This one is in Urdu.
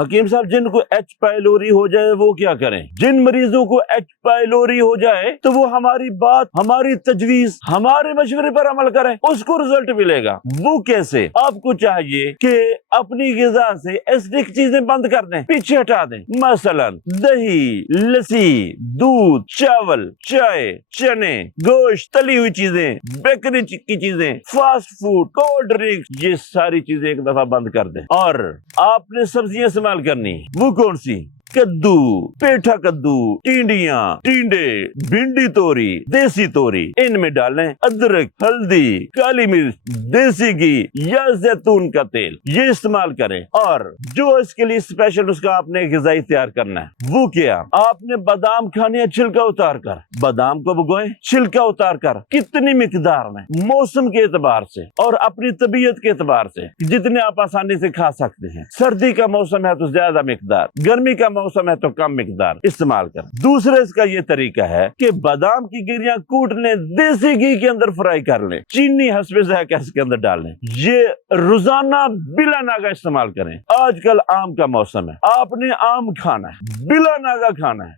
حکیم صاحب جن کو ایچ پائلوری ہو جائے وہ کیا کریں؟ جن مریضوں کو ایچ پائلوری ہو جائے تو وہ ہماری بات، ہماری تجویز، ہمارے مشورے پر عمل کریں، اس کو رزلٹ ملے گا۔ وہ کیسے؟ آپ کو چاہیے کہ اپنی غذا سے ایسڈک چیزیں بند کر دیں، پیچھے ہٹا دیں، مثلا دہی، لسی، دودھ، چاول، چائے، چنے، گوشت، تلی ہوئی چیزیں، بیکری کی چیزیں، فاسٹ فوڈ، کولڈ ڈرنکس، یہ ساری چیزیں ایک دفعہ بند کر دیں۔ اور آپ نے سبزیاں استعمال کرنی، وہ کون سی؟ کدو، پیٹھا کدو، ٹینڈیاں، ٹینڈے، بھنڈی توری، دیسی توری، ان میں ڈالیں ادرک، ہلدی، کالی مرچ، دیسی گھی یا زیتون کا تیل، یہ استعمال کریں۔ اور جو اس کے لیے اسپیشل اس کا آپ نے غذائی تیار کرنا ہے وہ کیا؟ آپ نے بادام کھانے ہیں چھلکا اتار کر، بادام کو بھگوئیں چھلکا اتار کر، کتنی مقدار میں؟ موسم کے اعتبار سے اور اپنی طبیعت کے اعتبار سے جتنے آپ آسانی سے کھا سکتے ہیں۔ سردی کا موسم ہے تو زیادہ مقدار، گرمی کا موسم ہے تو کم مقدار استعمال کریں۔ دوسرے اس کا یہ طریقہ ہے کہ بادام کی گریاں کوٹ لیں، دیسی گھی کے اندر فرائی کر لیں، چینی حسب ذائقہ اس کے اندر ڈال لیں، یہ روزانہ بلا ناغہ استعمال کریں۔ آج کل آم کا موسم ہے، آپ نے آم کھانا ہے، بلا ناغہ کھانا ہے،